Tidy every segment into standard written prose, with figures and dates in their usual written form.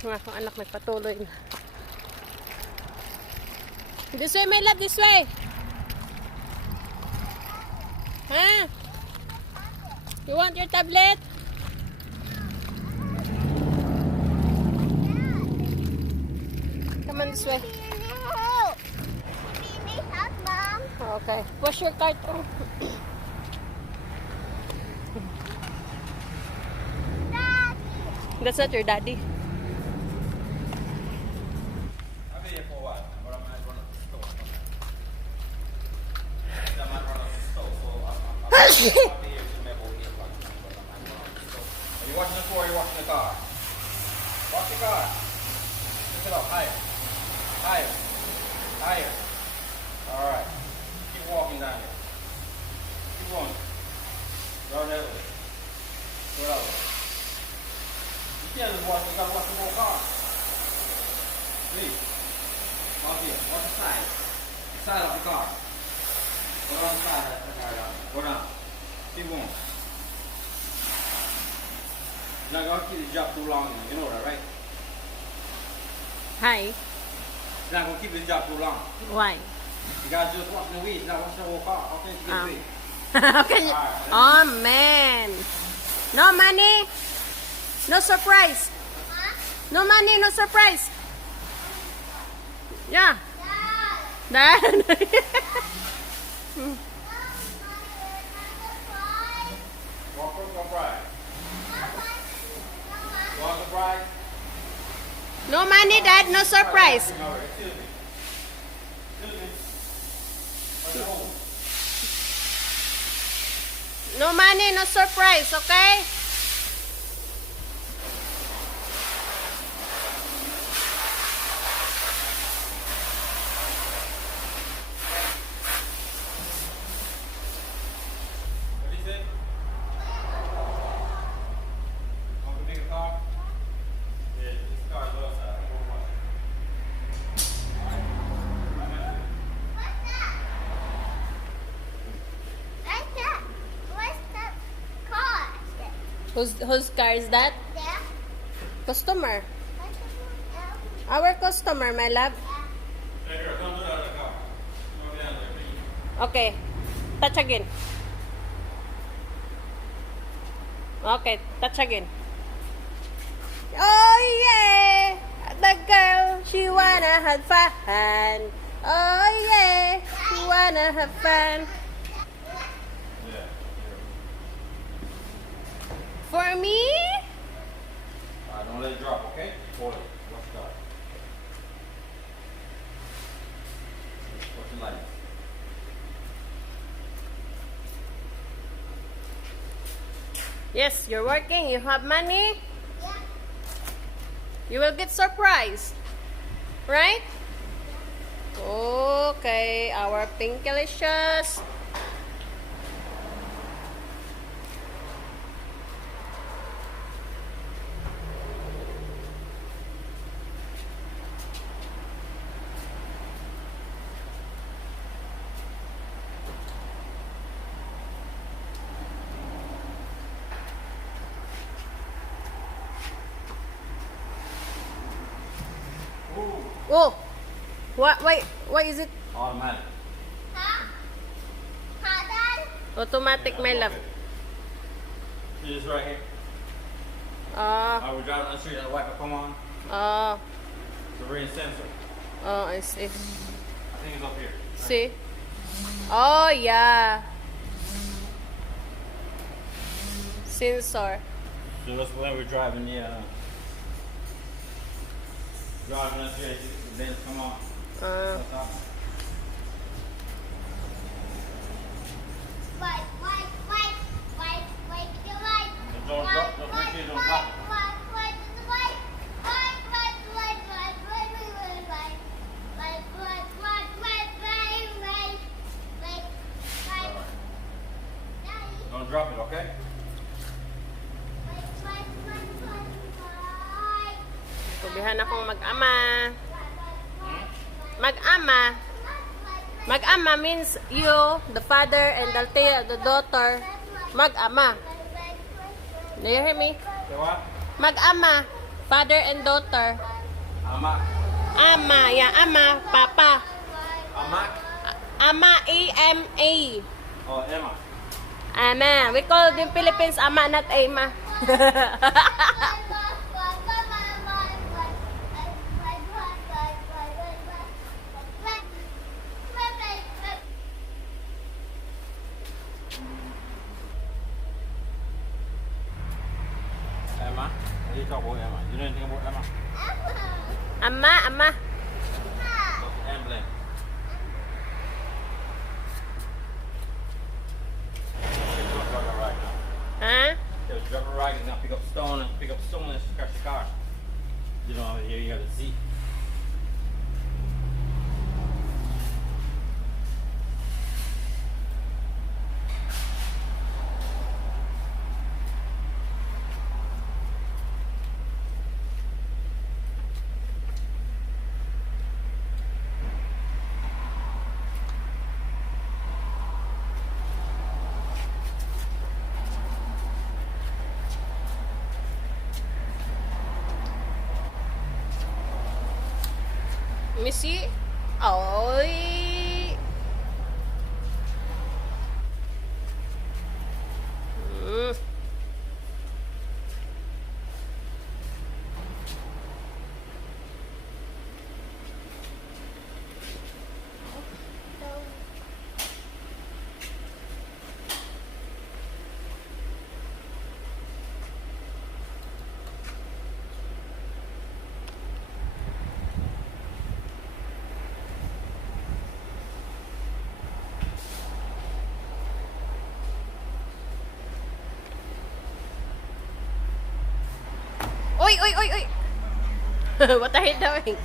Ang akong anak nagpatuloy na. This way, my love, this way. Huh? You want your tablet? Come on this way. Okay. Wash your cart. Oh. That's not your daddy. I'll be here for a while, but I might run up the store. I might run up the store, so I'll be here till maybe 8 o'clock. But I might run up the store. Are you washing the floor or are you washing the car? Wash the car. Lift it up, higher. Higher. Higher. Alright. Keep walking down here. Keep going. Go that way. Go that way. You can't just wash, you gotta wash the whole car. Please. Up here. Watch the side. The side of the car. Go down the side of the car down. Go down. Keep going. You're not gonna keep the job too long, you know that, right? Hi. You're not gonna keep the job too long. Why? You guys just washing the weeds, not washing the whole car. How can you get paid? How can you? Oh man. No money. No surprise. No money, no surprise. Yeah. Dad. Walk for the bride. Walk the bride. No money, Dad, no surprise. Excuse me. Excuse me. Where's the hole? No money, no surprise, okay? What did he say? Want to bigger car? Yeah, this car is outside. I don't want Whose car is that? Customer. Our customer, my love. Hey, girl, don't do that in the car. Go down there, please. Okay. Touch again. Okay, touch again. Oh yeah! The girl, she wanna have fun. Oh yeah! She wanna have fun. Yeah. For me? Alright, don't let it drop, okay? Hold it. Watch the car. Watch the lights. Yes, you're working, you have money. You will get surprised. Right? Okay, our pinkalicious. Oh, what? Wait, what is it? Automatic. Automatic, my love. See this right here? Oh, We're driving on the street and the wiper come on. oh, It's a rain sensor. oh, I see. I think it's up here. See? Oh, yeah. Sensor. So that's when we're driving the driving on the street, then come on. That's up. Don't drop, don't make sure you don't drop it. Don't drop it, okay? Tubihan akong mag-ama. Mag-ama. Mag-ama means you, the father, and the daughter. Mag-ama. Do you hear me? Say what? Mag-ama. Father and daughter. Ama. Ama, yeah, ama, papa. Ama. Ama, A-M-A. Oh, Emma. Ama. We call in Philippines ama, not Ama. Emma. What do you talk about Emma? You know anything about Emma? Ama, ama. Emblem. Huh? There's a rubber rag now. Pick up stone and scratch the car. You know, here you have the seat. Missy? Oy. Mm. Oi, oi, oi, oi. What are you doing?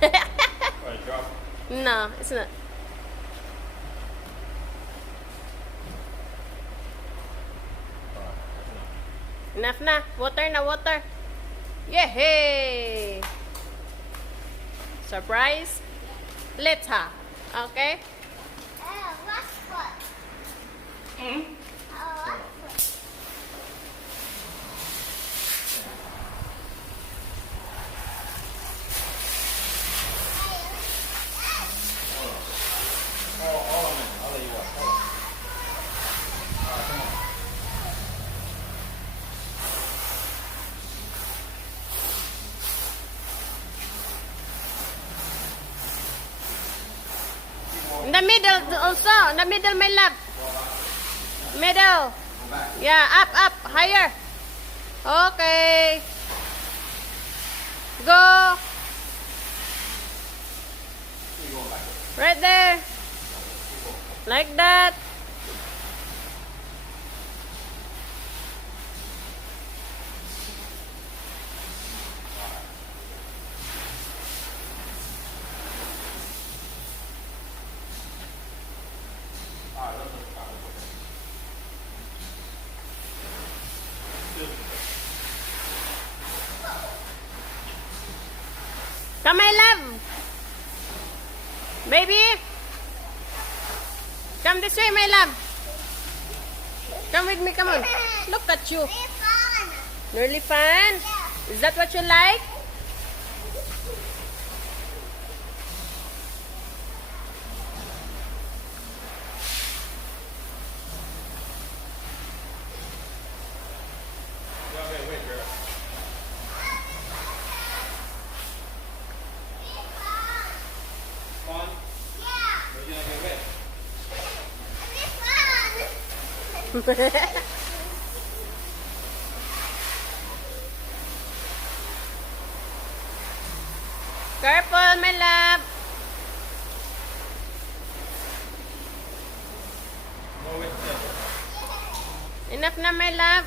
Right, drop. No, it's not. Enough na. Water na, water. Yehey! Surprise. Later. Okay? Hold on a minute. I'll let you watch. Hold on. Alright, come on. In the middle also. In the middle, my love. Middle. Yeah, up, higher. Okay. Go. Right there. Like that. Come, my love. Baby. Come this way, my love. Come with me, come on. Look at you. Really fun? Is that what you like? Wait, girl. Fun? But you're not gonna get wet. Careful, my love. No wet still. Enough na, my love.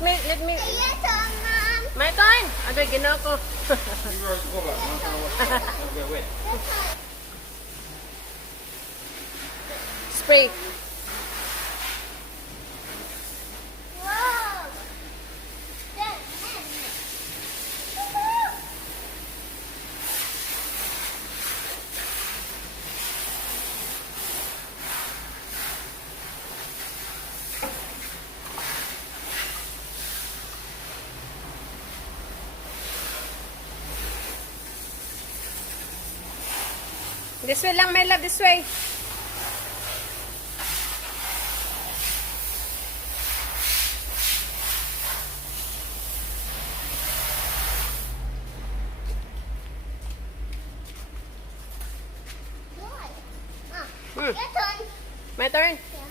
Let me. My turn. Adoy, ginawa ko. You girls go back. I'm trying to watch. Don't get wet. Spray. This way lang, my love. This way. Your turn. My turn. Yeah.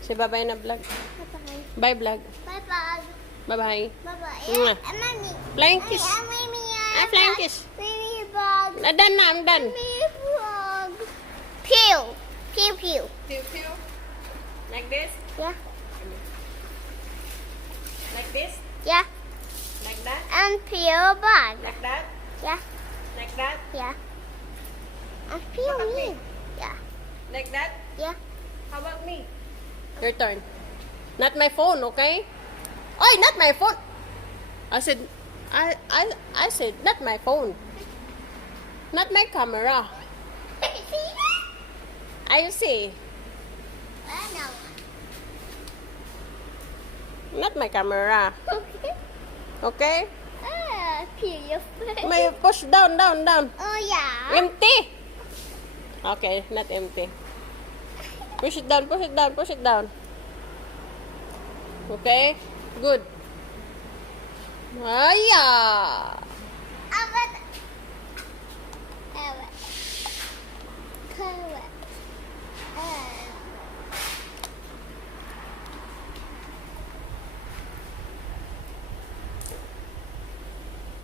Si bye-bye na vlog. Bye-bye. Bye vlog. Bye-bye. Bye-bye. Bye-bye. Mwah. Mommy. Flying kiss. Mommy. Flying kiss. Mommy bug. I'm done na, I'm done. Mommy bug. Pew. Pew pew. Pew, pew. Like this? Yeah. Like this? Yeah. Like that? And pew bug. Like that? Yeah. Like that? Yeah. And pew me. Yeah. Like that? Yeah. How about me? Your turn. Not my phone, okay? Oy, not my phone. I said not my phone. Not my camera. See that? I see. I know. Not my camera. Okay. Okay? Pew your face. May push down, down, down. Oh yeah. Empty. Okay, not empty. Push it down, push it down, push it down. Okay? Good. Aya!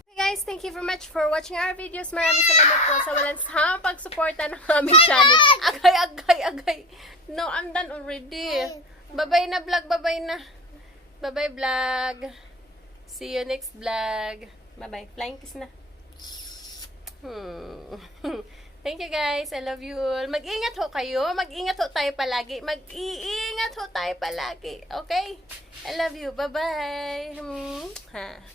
Hey guys, thank you very much for watching our videos. Maraming salamat po sa walang samang pagsuporta ng aming channel. Agay, agay, agay. No, I'm done already. Bye-bye na vlog, bye-bye na. Bye-bye vlog. See you next vlog. Bye-bye. Flying kiss na. Thank you guys. I love you all. Mag-ingat ho kayo. Mag-ingat ho tayo palagi. Mag-iingat ho tayo palagi. Okay? I love you. Bye-bye. Ha.